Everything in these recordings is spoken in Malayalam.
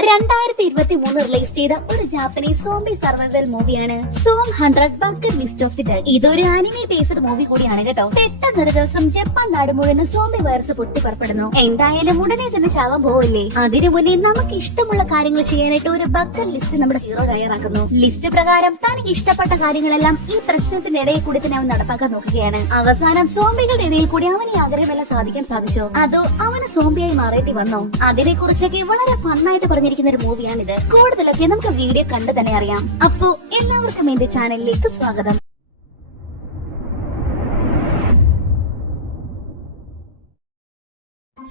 2023 റിലീസ് ചെയ്ത ഒരു ജാപ്പനീസ് സോംബി സർവൈവൽ മൂവിയാണ് സോം 100 bucket list of the dead. ഇതൊരു ആനിമെ ബേസ്ഡ് മൂവി കൂടിയാണ് കേട്ടോ. പെട്ടെന്നൊരു ദിവസം ജപ്പാൻ നാട് മുഴുവൻ സോംബി വൈറസ് പൊട്ടിപ്പുറപ്പെടുന്നു. എന്തായാലും ഉടനെ തന്നെ ചാവാൻ പോവില്ലേ? അതിനു മുന്നേ നമുക്ക് ഇഷ്ടമുള്ള കാര്യങ്ങൾ ചെയ്യാനായിട്ട് ഒരു ബക്കറ്റ് ലിസ്റ്റ് നമ്മുടെ ഹീറോ തയ്യാറാക്കുന്നു. ലിസ്റ്റ് പ്രകാരം തനിക്ക് ഇഷ്ടപ്പെട്ട കാര്യങ്ങളെല്ലാം ഈ പ്രശ്നത്തിനിടയിൽ കൂടി തന്നെ അവൻ നടപ്പാക്കാൻ നോക്കുകയാണ്. അവസാനം സോംബികളുടെ ഇടയിൽ കൂടി അവന് ഈ ആഗ്രഹമെല്ലാം സാധിക്കാൻ സാധിച്ചോ, അതോ അവന് സോംബിയായി മാറേണ്ടി വന്നോ? അതിനെ കുറിച്ചൊക്കെ വളരെ ഫണ്ണായിട്ട് പറഞ്ഞിരിക്കുന്ന ഒരു മൂവിയാണിത്. കൂടുതലൊക്കെ നമുക്ക് വീഡിയോ കണ്ടു തന്നെ അറിയാം. അപ്പോ എല്ലാവർക്കും എന്റെ ചാനലിലേക്ക് സ്വാഗതം.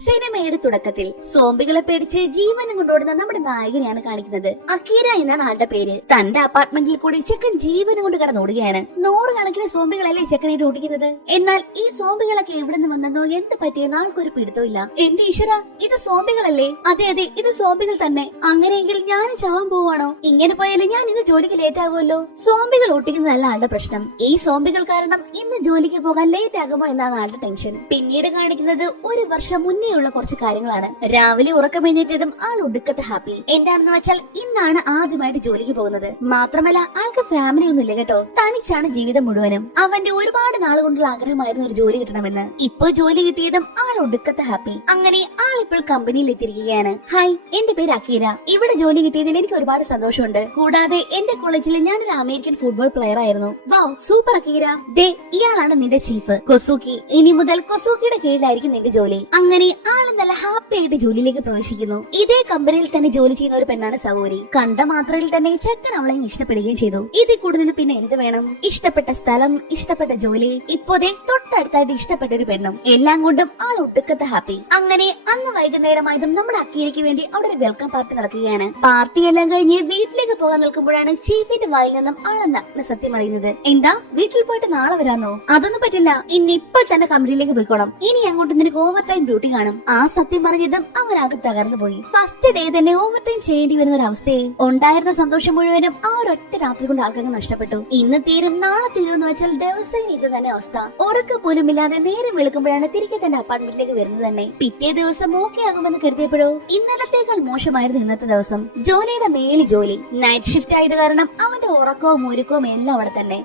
സിനിമയുടെ തുടക്കത്തിൽ സോംബികളെ പേടിച്ച് ജീവനും കൊണ്ടോടുന്ന നമ്മുടെ നായകനെയാണ് കാണിക്കുന്നത്. അക്കീര എന്നാണ് ആളുടെ പേര്. തന്റെ അപ്പാർട്ട്മെന്റിൽ കൂടി ചെക്കൻ ജീവനും കൊണ്ട് കടന്നോടുകയാണ്. 100 കണക്കിന് സോംബികളല്ലേ ചെക്കനായിട്ട് ഓടിക്കുന്നത്. എന്നാൽ ഈ സോംബികളൊക്കെ എവിടെ നിന്ന് വന്നെന്നോ എന്ത് പറ്റിയെന്നോ ആൾക്കൊരു പിടുത്തമില്ല. എന്റെ ഈശ്വര, ഇത് സോംബികളല്ലേ? അതെ അതെ, ഇത് സോംബികൾ തന്നെ. അങ്ങനെയെങ്കിൽ ഞാൻ ചാവാൻ പോവാണോ? ഇങ്ങനെ പോയാലും ഞാൻ ഇന്ന് ജോലിക്ക് ലേറ്റ് ആകുമല്ലോ. സോംബികൾ ഓട്ടിക്കുന്നതല്ല ആളുടെ പ്രശ്നം. ഈ സോംബികൾ കാരണം ഇന്ന് ജോലിക്ക് പോകാൻ ലേറ്റ് ആകുമോ എന്നാണ് ആളുടെ ടെൻഷൻ. പിന്നീട് കാണിക്കുന്നത് ഒരു വർഷം മുന്നേ ഉള്ള കുറച്ച് കാര്യങ്ങളാണ്. രാവിലെ ഉറക്കം എഴുന്നേറ്റതും ആൾ ഒടുക്കത്തെ ഹാപ്പി. എന്താണെന്ന് വെച്ചാൽ ഇന്നാണ് ആദ്യമായിട്ട് ജോലിക്ക് പോകുന്നത്. മാത്രമല്ല ആൾക്ക് ഫാമിലി ഒന്നും ഇല്ല കേട്ടോ. തനിച്ചാണ് ജീവിതം മുഴുവനും. അവന്റെ ഒരുപാട് നാൾ കൊണ്ടുള്ള ആഗ്രഹമായിരുന്നു ഒരു ജോലി കിട്ടണമെന്ന്. ഇപ്പൊ ജോലി കിട്ടിയതും ആൾ ഒടുക്കത്തെ ഹാപ്പി. അങ്ങനെ ആൾ ഇപ്പോൾ കമ്പനിയിൽ എത്തിയിരിക്കുകയാണ്. ഹായ്, എന്റെ പേര് അക്കീര. ഇവിടെ ജോലി കിട്ടിയതിൽ എനിക്ക് ഒരുപാട് സന്തോഷമുണ്ട്. കൂടാതെ എന്റെ കോളേജിൽ ഞാനൊരു അമേരിക്കൻ ഫുട്ബോൾ പ്ലെയർ ആയിരുന്നു. Wow, super Akira. ദേ, ഇയാളാണ് നിന്റെ ചീഫ് കൊസൂക്കി. ഇനി മുതൽ കൊസൂക്കിയുടെ കീഴിലായിരിക്കും നിന്റെ ജോലി. അങ്ങനെ ആള് നല്ല ഹാപ്പി ആയിട്ട് ജോലിയിലേക്ക് പ്രവേശിക്കുന്നു. ഇതേ കമ്പനിയിൽ തന്നെ ജോലി ചെയ്യുന്ന ഒരു പെണ്ണാണ് സൗരി. കണ്ട മാത്രയിൽ തന്നെ ചെക്കൻ അവളെയും ഇഷ്ടപ്പെടുകയും ചെയ്തു. ഇതിൽ കൂടുതൽ പിന്നെ എന്ത് വേണം? ഇഷ്ടപ്പെട്ട സ്ഥലം, ഇഷ്ടപ്പെട്ട ജോലി, ഇപ്പോഴേ തൊട്ടടുത്തായിട്ട് ഇഷ്ടപ്പെട്ട ഒരു പെണ്ണും, എല്ലാം കൊണ്ടും ആൾ ഒടുക്കത്തെ ഹാപ്പി. അങ്ങനെ അന്ന് വൈകുന്നേരമായതും നമ്മുടെ അക്കീരയ്ക്ക് വേണ്ടി അവിടെ ഒരു വെൽക്കം പാർട്ടി നടക്കുകയാണ്. പാർട്ടി എല്ലാം കഴിഞ്ഞ് വീട്ടിലേക്ക് പോകാൻ നിൽക്കുമ്പോഴാണ് ചീഫിന്റെ വായിൽ നിന്നും ആളെന്ന സത്യം അറിയുന്നത്. എന്താ, വീട്ടിൽ പോയിട്ട് നാളെ വരാന്നോ? അതൊന്നും പറ്റില്ല, ഇന്നിപ്പോൾ തന്നെ കമ്പനിയിലേക്ക് പോയിക്കോളാം. ഇനി അങ്ങോട്ട് നിനക്ക് ഓവർ ടൈം ഡ്യൂട്ടി കാണും. ആ സത്യം പറഞ്ഞതും അവനാകെ തകർന്നു പോയി. ഫസ്റ്റ് ഡേ തന്നെ ഓവർ ടൈം ചെയ്യേണ്ടി വരുന്ന ഒരു അവസ്ഥയെ ഉണ്ടായിരുന്ന സന്തോഷം മുഴുവനും ആ ഒരൊറ്റ രാത്രി കൊണ്ട് ആൾക്കാർക്ക് നഷ്ടപ്പെട്ടു. ഇന്ന് തീരും നാളെ തീരും എന്ന് വെച്ചാൽ ദിവസം ഇത് തന്നെ അവസ്ഥ. ഉറക്കം പോലും ഇല്ലാതെ നേരം വെളുക്കുമ്പോഴാണ് തിരികെ തന്റെ അപ്പാർട്ട്മെന്റിലേക്ക് വരുന്നത് തന്നെ. പിറ്റേ ദിവസം ഓക്കെ ആകുമെന്ന് കരുതിയപ്പോഴോ ഇന്നലത്തേക്കാൾ മോശമായിരുന്നു ഇന്നത്തെ ദിവസം. ജോലിയുടെ മേലി ജോലി. നൈറ്റ് ഷിഫ്റ്റ് ആയത് കാരണം അവന്റെ ഉറക്കവും ഒരുക്കവും എല്ലാം അവിടെ തന്നെ.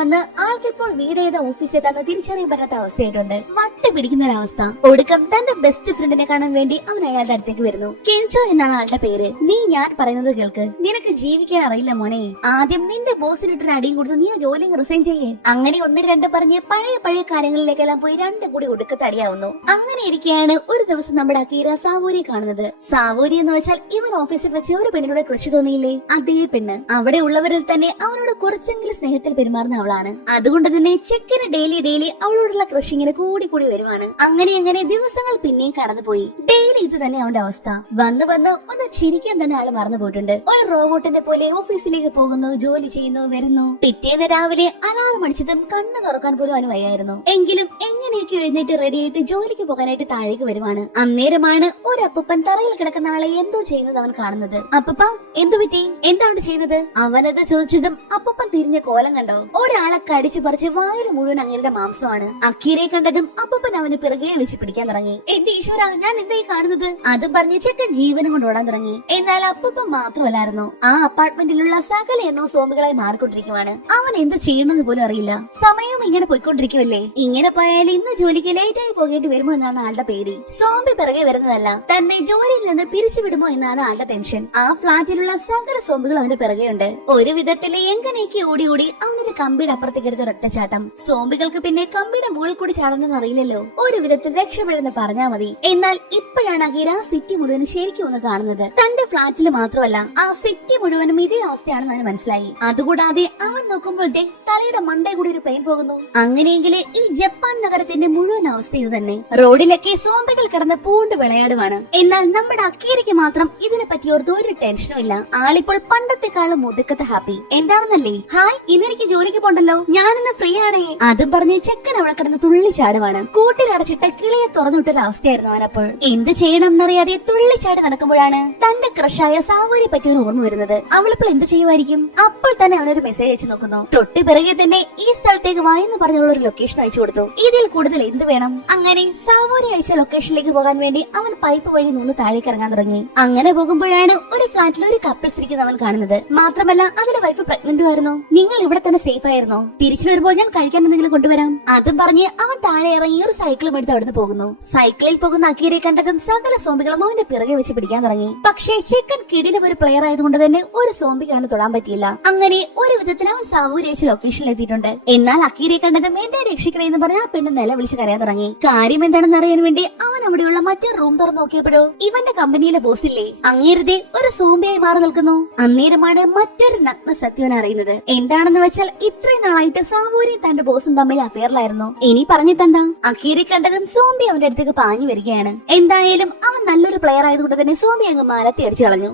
വന്ന് ആൾക്കിപ്പോൾ വീട് ഏതാ ഓഫീസ് ഏതാന്ന് തിരിച്ചറിയാൻ പറ്റാത്ത അവസ്ഥയായിട്ടുണ്ട്. വട്ട് പിടിക്കുന്ന ഒരു അവസ്ഥ. ഒടുക്കം തന്റെ ബെസ്റ്റ് ഫ്രണ്ടിനെ കാണാൻ വേണ്ടി അവൻ അയാളുടെ അടുത്തേക്ക് വരുന്നു. കെൻചോ എന്നാണ് ആളുടെ പേര്. നീ ഞാൻ പറയുന്നത് കേൾക്ക്. നിനക്ക് ജീവിക്കാൻ അറിയില്ല മോനെ. ആദ്യം നിന്റെ ബോസിനിട്ടൊരു അടിയും കൊടുത്ത് നീ ആ ജോലി റിസൈൻ ചെയ്യേ. അങ്ങനെ 1-2 പറഞ്ഞ് പഴയ കാര്യങ്ങളിലേക്കെല്ലാം പോയി രണ്ടും കൂടി ഒടുക്കത്തെ അടിയാവുന്നു. അങ്ങനെ ഇരിക്കെയാണ് ഒരു ദിവസം നമ്മുടെ അക്കീര സാവോരിയെ കാണുന്നത്. സാവോരി എന്ന് വെച്ചാൽ ഇവൻ ഓഫീസിൽ വെച്ച് ഒരു പെണ്ണിനോട് കൃഷി തോന്നിയില്ലേ, അതേ പെണ്ണ്. അവിടെ ഉള്ളവരിൽ തന്നെ അവനോട് കുറച്ചെങ്കിലും സ്നേഹത്തിൽ പെരുമാറുന്ന അവളാണ്. അതുകൊണ്ട് തന്നെ ചെക്കന് ഡെയിലി അവളോടുള്ള കൃഷി ഇങ്ങനെ കൂടി വരുവാണ്. അങ്ങനെ ദിവസങ്ങൾ പിന്നെയും കടന്നുപോയി. ഡെയിലി ഇത് തന്നെ അവന്റെ അവസ്ഥ. വന്ന് ഒന്ന് ചിരിക്കാൻ തന്നെ ആള് മറന്നു പോയിട്ടുണ്ട്. ഒരു റോബോട്ടിനെ പോലെ ഓഫീസിലേക്ക് പോകുന്നു, ജോലി ചെയ്യുന്നു, വരുന്നു. പിറ്റേന്ന് രാവിലെ അലാറം അടിച്ചതും കണ്ണ് തുറക്കാൻ പോലും അവന് വയ്യായിരുന്നു. എങ്കിലും എങ്ങനെയൊക്കെ എഴുന്നേറ്റ് റെഡിയായിട്ട് ജോലിക്ക് പോകാനായിട്ട് താഴേക്ക് വരുവാണ്. അന്നേരമാണ് ഒരു അപ്പൂപ്പൻ തറയിൽ കിടക്കുന്ന ആളെ എന്തോ ചെയ്യുന്നത് അവൻ കാണുന്നത്. അപ്പൂപ്പ, എന്തു പറ്റി? എന്താണ് ചെയ്യുന്നത്? അവനത് ചോദിച്ചതും അപ്പൂപ്പൻ തിരിഞ്ഞ കോലം കണ്ടോ? ഒരാളെ കടിച്ചു പറിച്ച് വായിൽ മുഴുവൻ അങ്ങേരുടെ മാംസമാണ്. അക്കീരെ കണ്ടതും അപ്പൂപ്പൻ അവന് പിറകെ വെച്ച് പിടിക്കാൻ തുടങ്ങി. എന്റെ ഈശ്വര, ഞാൻ എന്തായി കാണുന്നത്? അത് പറഞ്ഞ് ചെക്കൻ ജീവനും കൊണ്ട് ഓടാൻ തുടങ്ങി. എന്നാൽ അപ്പൂപ്പൻ മാത്രമല്ലായിരുന്നു, ആ അപ്പാർട്ട്മെന്റിലുള്ള സകല എണ്ണവും സോംബികളായി മാറിക്കൊണ്ടിരിക്കുവാണ്. അവൻ എന്ത് ചെയ്യണമെന്ന് പോലും അറിയില്ല. സമയം ഇങ്ങനെ പോയിക്കൊണ്ടിരിക്കുമല്ലേ. ഇങ്ങനെ പോയാൽ ഇന്ന് ജോലിക്ക് ലേറ്റായി പോകേണ്ടി വരുമോ എന്നാണ് ആളുടെ പേടി. സോംബി പിറകെ വരുന്നതല്ല, തന്നെ ജോലിയിൽ നിന്ന് പിരിച്ചുവിടുമോ എന്നാണ് ആളുടെ ടെൻഷൻ. ആ ഫ്ളാറ്റിലുള്ള സകല സോംബികൾ അവന്റെ പിറകെയുണ്ട്. ഒരു വിധത്തില് എങ്ങനെയൊക്കെ ഓടി അവനൊരു കമ്പിയുടെ അപ്പുറത്തേക്ക് എടുത്ത് ഒരൊറ്റച്ചാട്ടം. സോംബികൾക്ക് പിന്നെ കമ്പിയുടെ മുകളിൽ കൂടി ചാടുന്നെന്ന് അറിയില്ലല്ലോ. ഒരു വിധത്തിൽ രക്ഷപ്പെടുന്ന പറഞ്ഞാൽ മതി. എന്നാൽ ഇപ്പോഴാണ് അകീര സിറ്റി മുഴുവൻ ശരിക്കും ഒന്ന് കാണുന്നത്. തന്റെ ഫ്ളാറ്റിൽ മാത്രമല്ല, ആ സിറ്റി മുഴുവനും ഇതേ അവസ്ഥയാണെന്ന് അവന് മനസ്സിലായി. അതുകൂടാതെ അവൻ നോക്കുമ്പോൾ തലയുടെ മണ്ടേ കൂടി ഒരു പ്ലെയിൻ പോകുന്നു. അങ്ങനെയെങ്കിൽ ഈ ജപ്പാൻ നഗരത്തിന്റെ മുഴുവൻ അവസ്ഥ ഇത് തന്നെ. റോഡിലൊക്കെ സോംബികൾ കിടന്ന് പൂണ്ട് വിളയാടുവാണ്. എന്നാൽ നമ്മുടെ അക്കീരയ്ക്ക് മാത്രം ഇതിനെ പറ്റി ഓർത്ത് ഒരു ടെൻഷനും ഇല്ല. ആളിപ്പോൾ പണ്ടത്തെക്കാളും ഒടുക്കത്തെ ഹാപ്പി. എന്താണെന്നല്ലേ? ഹായ്, ഇന്നെനിക്ക് ജോലിക്ക് പോണ്ടല്ലോ, ഞാനിന്ന് ഫ്രീ ആണേ. അതും പറഞ്ഞ് ചെക്കൻ അവിടെ കിടന്ന് തുള്ളി ചാടുവാണ്. കൂട്ടിലടച്ചിട്ട് കിളിയെ തുറന്നുവിട്ടൊരു അവസ്ഥയായിരുന്നു അവൻ കണ്ടപ്പോൾ എന്ത് ചെയ്യണം എന്നറിയാതെ തുള്ളിച്ചാടി നടക്കുമ്പോഴാണ് തന്റെ ക്രഷായ സാവോനെ പറ്റി ഒരു ഓർമ്മ വരുന്നത്. അവളിപ്പോൾ എന്ത് ചെയ്യുമായിരിക്കും? അപ്പോൾ തന്നെ അവനൊരു മെസ്സേജ് അയച്ചു നോക്കുന്നു. തൊട്ട് പിറകെ തന്നെ ഈ സ്ഥലത്തേക്ക് വായെന്ന് പറഞ്ഞുള്ള ഒരു ലൊക്കേഷൻ അയച്ചു കൊടുത്തു. ഇതിൽ കൂടുതൽ എന്ത് വേണം? അങ്ങനെ സാവോനെ അയച്ച ലൊക്കേഷനിലേക്ക് പോകാൻ വേണ്ടി അവൻ പൈപ്പ് വഴി നിന്ന് താഴേക്ക് ഇറങ്ങാൻ തുടങ്ങി. അങ്ങനെ പോകുമ്പോഴാണ് ഒരു ഫ്ലാറ്റിൽ ഒരു കപ്പിൾസ് ഇരിക്കുന്ന അവൻ കാണുന്നത്. മാത്രമല്ല അതിലെ വൈഫ് പ്രഗ്നന്റും ആയിരുന്നു. നിങ്ങൾ ഇവിടെ തന്നെ സേഫ് ആയിരുന്നോ? തിരിച്ചു വരുമ്പോൾ ഞാൻ കഴിക്കാൻ എന്തെങ്കിലും കൊണ്ടുവരാം. അതും പറഞ്ഞ് അവൻ താഴെ ഇറങ്ങി ഒരു സൈക്കിളും എടുത്ത് അവിടുന്ന് പോകുന്നു. സൈക്കിളിൽ പോകുന്ന അക്കീരയെ കണ്ടതും സകല സോംബികളും അവന്റെ പിറകെ വെച്ച് പിടിക്കാൻ തുടങ്ങി. പക്ഷേ ചിക്കൻ കിടിലും ഒരു പ്ലെയർ ആയതുകൊണ്ട് തന്നെ ഒരു സോംബിക്ക് അവന് തൊടാൻ പറ്റിയില്ല. അങ്ങനെ ഒരു വിധത്തിൽ അവൻ സാവൂരി അയച്ച ലൊക്കേഷനിൽ എത്തിയിട്ടുണ്ട്. എന്നാൽ അക്കീരയെ കണ്ടതും എന്നെ രക്ഷിക്കണേ എന്ന് പറഞ്ഞ ആ പെണ്ണ് നില വിളിച്ച് കരയാൻ തുടങ്ങി. കാര്യം എന്താണെന്ന് അറിയാൻ വേണ്ടി അവൻ അവിടെയുള്ള മറ്റൊരു റൂം തുറന്ന് നോക്കിയപ്പോഴോ ഇവന്റെ കമ്പനിയിലെ ബോസില്ലേ അങ്ങേരുതേ ഒരു സോംബിയായി മാറി നിൽക്കുന്നു. അന്നേരമാണ് മറ്റൊരു നഗ്ന സത്യവൻ അറിയുന്നത്. എന്താണെന്ന് വെച്ചാൽ ഇത്രയും നാളായിട്ട് സാവൂരിയും തന്റെ ബോസും തമ്മിൽ അഫെയറിലായിരുന്നു. ഇനി പറഞ്ഞിട്ടെന്താ? അക്കീരെ കണ്ടതും സോംബി അവന്റെ അടുത്തേക്ക് പാഞ്ഞു വരികയാണ്. എന്തായാലും അവൻ നല്ലൊരു പ്ലെയർ ആയതുകൊണ്ട് തന്നെ സോംബി അങ്ങ് മാലത്തി അടിച്ചു കളഞ്ഞു.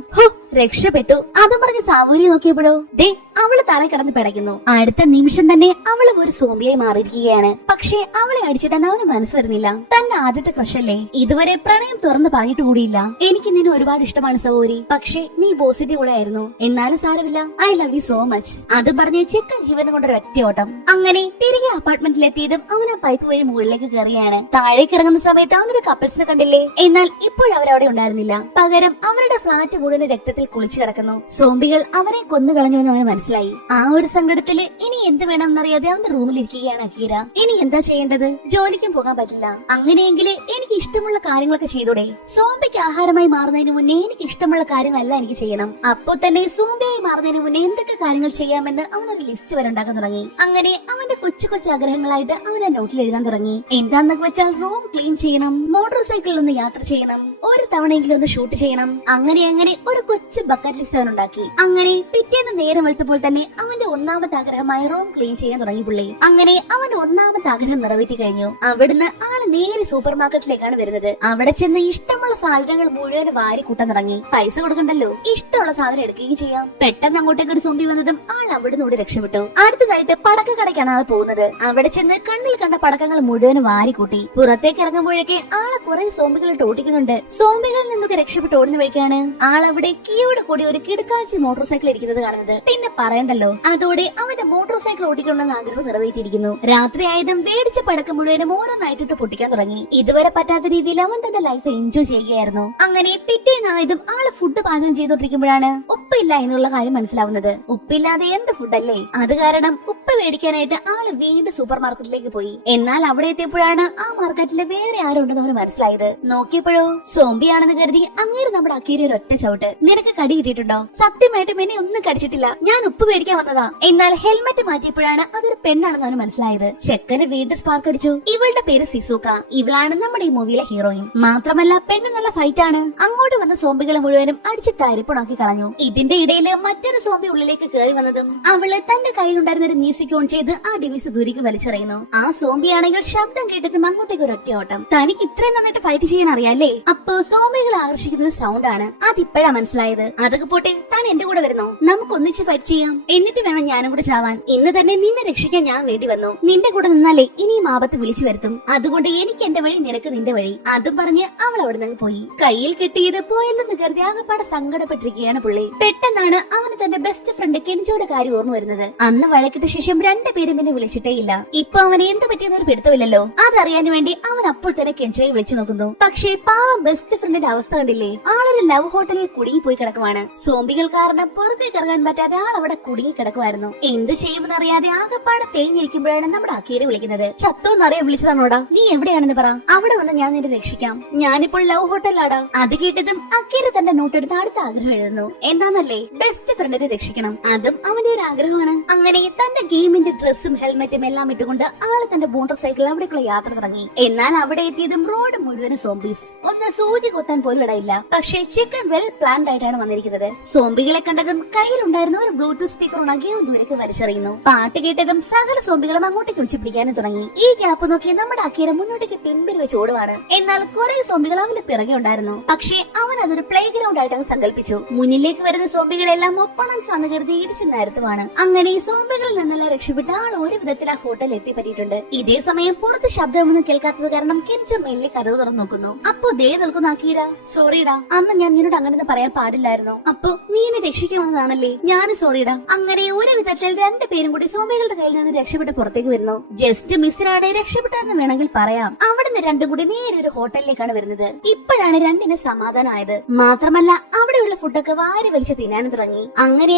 രക്ഷപ്പെട്ടു. അതും പറഞ്ഞ് സാവൂരി നോക്കിയപ്പോഴോ ദേ അവള് തല കിടന്ന് പിടയ്ക്കുന്നു. അടുത്ത നിമിഷം തന്നെ അവളും ഒരു സോംബിയായി മാറിയിരിക്കുകയാണ്. പക്ഷേ അവളെ അടിച്ചിട്ടാൻ അവന് മനസ്സ് വരുന്നില്ല. തന്റെ ആദ്യത്തെ ക്രഷല്ലേ, ഇതുവരെ പ്രണയം തുറന്ന് പറഞ്ഞിട്ട് കൂടിയില്ല. എനിക്ക് നിന്നെ ഒരുപാട് ഇഷ്ടമാണ് സവൂരി, പക്ഷേ നീ ബോസിന്റെ കൂടെ ആയിരുന്നു. എന്നാലും സാരമില്ല, I love you so much. അത് പറഞ്ഞ് ചിക്കൻ ജീവനം കൊണ്ട് ഒറ്റ ഓട്ടം. അങ്ങനെ തിരികെ അപ്പാർട്ട്മെന്റിലെത്തിയതും അവൻ ആ പൈപ്പ് വഴി മുകളിലേക്ക് കയറിയാണ്. താഴേക്ക് ഇറങ്ങുന്ന സമയത്ത് അവനൊരു കപ്പിൾസിനെ കണ്ടില്ലേ? എന്നാൽ ഇപ്പോൾ അവരവിടെ ഉണ്ടായിരുന്നില്ല. പകരം അവരുടെ ഫ്ളാറ്റ് മുഴുവൻ രക്തത്തിൽ കുളിച്ചു കിടക്കുന്നു. സോംബികൾ അവരെ കൊന്നു കളഞ്ഞു എന്ന് അവന് മനസ്സിലായി. ആ ഒരു സങ്കടത്തില് ഇനി എന്ത് വേണം എന്നറിയാതെ അവന്റെ റൂമിൽ ഇരിക്കുകയാണ് അക്കീര. ഇനി എന്താ ചെയ്യേണ്ടത്? ജോലിക്കും പോകാൻ പറ്റില്ല. അങ്ങനെയെങ്കിൽ എനിക്ക് ഇഷ്ടമുള്ള കാര്യങ്ങളൊക്കെ ചെയ്തൂടെ? സോംബിക്ക് ആഹാരമായി മാറുന്നതിന് മുന്നേ എനിക്ക് ഇഷ്ടമുള്ള കാര്യങ്ങളല്ല എനിക്ക് ചെയ്യണം. അപ്പോ തന്നെ സോംബിയായി മാറുന്നതിന് മുന്നേ എന്തൊക്കെ കാര്യങ്ങൾ ചെയ്യാമെന്ന് അവനൊരു ലിസ്റ്റ് വരെ ഉണ്ടാക്കാൻ തുടങ്ങി. അങ്ങനെ അവന്റെ കൊച്ചു കൊച്ചു ആഗ്രഹങ്ങളായിട്ട് അവൻ ആ നോട്ടിൽ എഴുതാൻ തുടങ്ങി. എന്താന്നൊക്കെ വെച്ചാൽ റൂം ക്ലീൻ ചെയ്യണം, മോട്ടോർ സൈക്കിളിൽ ഒന്ന് യാത്ര ചെയ്യണം, ഒരു തവണയെങ്കിലും ഒന്ന് ഷൂട്ട് ചെയ്യണം. അങ്ങനെ ഒരു കൊച്ചു ബക്കറ്റ് ലിസ്റ്റ് അവൻ ഉണ്ടാക്കി. അങ്ങനെ പിറ്റേന്ന് നേരം വെളുത്തപ്പോൾ തന്നെ അവന്റെ ഒന്നാമത്തെ ആഗ്രഹമായ റൂം ക്ലീൻ ചെയ്യാൻ തുടങ്ങി പുള്ളി. അങ്ങനെ അവന്റെ ഒന്നാമത്തെ ആഗ്രഹം നിറവേറ്റി കഴിഞ്ഞു. അവിടുന്ന് ആള് നേരെ സൂപ്പർ മാർക്കറ്റിലേക്കാണ് വരുന്നത്. അവിടെ ചെന്ന് ഇഷ്ടമുള്ള സാധനങ്ങൾ മുഴുവൻ വാരി കൂട്ടാൻ തുടങ്ങി. പൈസ കൊടുക്കണ്ടല്ലോ, ഇഷ്ടമുള്ള സാധനം എടുക്കുകയും ചെയ്യാം. പെട്ടെന്ന് അങ്ങോട്ടേക്ക് ഒരു സോംബി വന്നതും ആൾ അവിടുന്ന് കൂടി രക്ഷപ്പെട്ടു. അടുത്തതായിട്ട് പടക്ക കടയ്ക്കാണ് ആൾ പോകുന്നത്. അവിടെ ചെന്ന് കണ്ണിൽ കണ്ട പടക്കങ്ങൾ മുഴുവൻ വാരി കൂട്ടി. പുറത്തേക്ക് ഇറങ്ങുമ്പോഴേക്ക് ആളെ കുറെ സോംബികൾ ഓടിക്കുന്നുണ്ട്. സോംബികളിൽ നിന്നൊക്കെ രക്ഷപ്പെട്ട് ഓടുന്ന വഴിക്കാണ് ആളവിടെ കീയോട് കൂടി ഒരു കിടക്കാച്ചി മോട്ടോർ സൈക്കിൾ ഇരിക്കുന്നത് കാണുന്നത്. പിന്നെ പറയണ്ടല്ലോ, അതോടെ അവന്റെ മോട്ടോർ സൈക്കിൾ ഓടിക്കണമെന്ന ആഗ്രഹം നിറവേറ്റിയിരിക്കുന്നു. രാത്രി ആയതും വേടിച്ച പടക്കം മുഴുവനും ഓരോന്നായിട്ടിട്ട് പൊട്ടിക്കാൻ തുടങ്ങി. ഇതുവരെ പറ്റാത്ത രീതിയിൽ അവൻ തന്റെ ലൈഫ് എൻജോയ് ചെയ്യുകയായിരുന്നു. അങ്ങനെ പിറ്റേന്നായതും ആള് ഫുഡ് പാചകം ചെയ്തോണ്ടിരിക്കുമ്പോഴാണ് ഉപ്പില്ല എന്നുള്ള കാര്യം മനസ്സിലാവുന്നത്. ഉപ്പില്ലാതെ എന്ത് ഫുഡല്ലേ? അത് കാരണം ഉപ്പ് മേടിക്കാനായിട്ട് ആള് വീണ്ടും സൂപ്പർ മാർക്കറ്റിലേക്ക് പോയി. എന്നാൽ അവിടെ എത്തിയപ്പോഴാണ് ആ മാർക്കറ്റിൽ വേറെ ആരുണ്ടെന്ന് അവന് മനസ്സിലായത്. നോക്കിയപ്പോഴോ സോംബിയാണെന്ന് കരുതി അങ്ങേര് നമ്മുടെ അക്കീരി ഒരു ഒറ്റ ചവിട്ട്. നിനക്ക് കടി കിട്ടിയിട്ടുണ്ടോ? സത്യമായിട്ടും എന്നെ ഒന്നും കടിച്ചിട്ടില്ല, ഞാൻ ഉപ്പ് മേടിക്കാൻ വന്നതാ. എന്നാൽ ഹെൽമെറ്റ് മാറ്റിയപ്പോഴാണ് അതൊരു പെണ്ണാണെന്ന് അവന് മനസ്സിലായത്. ചെക്കന് വീണ്ടും സ്പാർക്ക് അടിച്ചു. ഇവളുടെ പേര് സിസൂക്ക. ഇവളാണ് നമ്മുടെ ഈ മൂവിയിലെ ഹീറോയിൻ. മാത്രമല്ല പെണ്ണ് നല്ല ഫൈറ്റ് ആണ്. അങ്ങോട്ട് വന്ന സോംബികളെ മുഴുവനും അടിച്ച് തരിപ്പണാക്കി കളഞ്ഞു. ഇതിന്റെ ഇടയിൽ മറ്റൊരു സോംബി ഉള്ളിലേക്ക് കയറി വന്നതും അവള് തന്റെ കയ്യിലുണ്ടായിരുന്ന ഒരു മ്യൂസിക് ഓൺ ചെയ്ത് ആ ഡിവൈസ് ദൂരേക്ക് വലിച്ചെറിയുന്നു. ആ സോംബി ആണെങ്കിൽ ശബ്ദം കേട്ടതും അങ്ങോട്ടേക്ക് ഒരു ഒറ്റ ഓട്ടം. തനിക്ക് ഇത്രയും നന്നായിട്ട് ഫൈറ്റ് ചെയ്യാൻ അറിയാല്ലേ? അപ്പൊ സോംബികളെ ആകർഷിക്കുന്നത് സൗണ്ട് ആണ്. അതിപ്പോഴാ മനസ്സിലായത്. അതൊക്കെ പോട്ടെ, താൻ എന്റെ കൂടെ വരുന്നോ? നമുക്ക് ഒന്നിച്ച് ഫൈറ്റ് ചെയ്യാം. എന്നിട്ട് വേണം ഞാനും കൂടെ ചാവാൻ. ഇന്ന് തന്നെ നിന്നെ രക്ഷിക്കാൻ ഞാൻ വേണ്ടി വന്നു. നിന്റെ കൂടെ നിന്നാലേ ഇനിയും ആപത്ത് വിളിച്ചു വരുത്തും. അതുകൊണ്ട് എനിക്ക് എന്റെ വഴി, നിനക്ക് നിന്റെ വഴി. അതും പറഞ്ഞ് അവൾ അവിടെ നിന്ന് പോയി. കയ്യിൽ കിട്ടിയത് പോയെന്ന് കരുതി ആകെപ്പാടെ സങ്കടപ്പെട്ടിരിക്കുകയാണ് പുള്ളി. പെട്ടെന്നാണ് അവന് തന്റെ ബെസ്റ്റ് ഫ്രണ്ട് കെൻജോയുടെ കാര്യം ഓർമ്മ വരുന്നത്. അന്ന് വഴക്കിട്ട ശേഷം രണ്ടുപേരും പിന്നെ വിളിച്ചിട്ടേ ഇല്ല. ഇപ്പൊ അവന് എന്ത് പറ്റിയെന്നൊരു പിടുത്തമില്ലല്ലോ. അതറിയാൻ വേണ്ടി അവൻ അപ്പോൾ തന്നെ കെൻജോയെ വിളിച്ചു നോക്കുന്നു. പക്ഷേ പാവം ബെസ്റ്റ് ഫ്രണ്ടിന്റെ അവസ്ഥ കണ്ടില്ലേ? ആളൊരു ലവ് ഹോട്ടലിൽ കുടുങ്ങി പോയി കിടക്കുവാണ്. സോംബികൾ കാരണം പുറത്തേക്ക് ഇറങ്ങാൻ പറ്റാതെ ആൾ അവിടെ കുടുങ്ങി കിടക്കുമായിരുന്നു. എന്ത് ചെയ്യുമെന്ന് അറിയാതെ ആകെപ്പാടെ തേഞ്ഞിരിക്കുമ്പോഴാണ് നമ്മുടെ അക്കീര വിളിക്കുന്നത്. ചത്തോന്നറിയാൻ വിളിച്ചതാണോടാ? നീ എവിടെയാണെന്ന് പറ, അവിടെ വന്ന് ഞാൻ നിന്നെ രക്ഷിക്കാം. ഞാനിപ്പോൾ ലവ് ഹോട്ടലിലാടാ. അത് കേട്ടതും അക്കീര തന്റെ നോട്ടെടുത്ത് അടുത്ത ആഗ്രഹം എഴുതുന്നു. എന്താന്നല്ലേ? ബെസ്റ്റ് ഫ്രണ്ടിനെ രക്ഷിക്കണം. അതും അവന്റെ ഒരു ആഗ്രഹമാണ്. അങ്ങനെ തന്റെ ഗെയിമിന്റെ ഡ്രസ്സും ഹെൽമെറ്റും എല്ലാം ഇട്ടുകൊണ്ട് ആള് തന്റെ മോട്ടോർ സൈക്കിൾ അവിടേക്കുള്ള യാത്ര തുടങ്ങി. എന്നാൽ അവിടെ എത്തിയതും റോഡ് മുഴുവനും സോംബീസ്. ഒന്ന് സൂചി കൊത്താൻ പോലും ഇടയില്ല. പക്ഷേ ചിക്കൻ വെൽ പ്ലാൻഡ് ആയിട്ടാണ് വന്നിരിക്കുന്നത്. സോംബികളെ കണ്ടതും കയ്യിലുണ്ടായിരുന്ന ഒരു ബ്ലൂടൂത്ത് സ്പീക്കർ ഉണക്കി ദൂരേക്ക് വലിച്ചെറിയുന്നു. പാട്ട് കേട്ടതും സകല സോംബികളും അങ്ങോട്ടേക്ക് വെച്ച് പിടിക്കാനും തുടങ്ങി. ഈ ഗ്യാപ്പ് നോക്കി നമ്മുടെ അക്കീര മുന്നോട്ടേക്ക് പിമ്പിൽ വെച്ച് ഓടുവാണ്. എന്നാൽ കുറെ സോംബികൾ അവന്റെ പിറകെ ഉണ്ടായിരുന്നു. പക്ഷേ അവൻ അതൊരു പ്ലേ ഗ്രൗണ്ട് ആയിട്ട് സങ്കല്പിച്ചു. മുന്നിലേക്ക് വരുന്ന സോംബികളെല്ലാം ഒപ്പണം സാന്ന് കരുതി ഇടിച്ചു നിരത്തുവാണ്. അങ്ങനെ ഈ സോംബികളിൽ നിന്നെല്ലാം രക്ഷപ്പെട്ട ആൾ ഒരു വിധത്തിൽ ആ ഹോട്ടലിൽ എത്തിപ്പറ്റിയിട്ടുണ്ട്. ഇതേ സമയം പുറത്ത് ശബ്ദമൊന്നും കേൾക്കാത്തത് കാരണം കെൻജോ മെല്ലെ കഥവ് തുറന്നു നോക്കുന്നു. അപ്പോ ദേ നിൽക്കുന്ന അക്കീര. സോറിടാ, അന്ന് ഞാൻ നിന്നോട് അങ്ങനെ പറയാൻ പാടില്ലായിരുന്നു. അപ്പൊ നീ എന്നെ രക്ഷിക്കാൻ വന്നതാണല്ലേ? ഞാൻ സോറിടാ. അങ്ങനെ ഒരു വിധത്തിൽ രണ്ടുപേരും കൂടി സോംബികളുടെ കയ്യിൽ നിന്ന് രക്ഷപ്പെട്ട് പുറത്തേക്ക് വരുന്നു. ജസ്റ്റ് മിസ്സിനാടെ രക്ഷപ്പെട്ടെന്ന് വേണമെങ്കിൽ പറയാം. അവിടുന്ന് രണ്ടും കൂടി നേരെ ഒരു ഹോട്ടലിലേക്കാണ് വരുന്നത്. ഇപ്പോഴാണ് രണ്ടിന് സമാധാനമായത്. മാത്രമല്ല അവിടെയുള്ള ഫുഡൊക്കെ വാരി വലിച്ച് തിന്നാനും തുടങ്ങി. അങ്ങനെ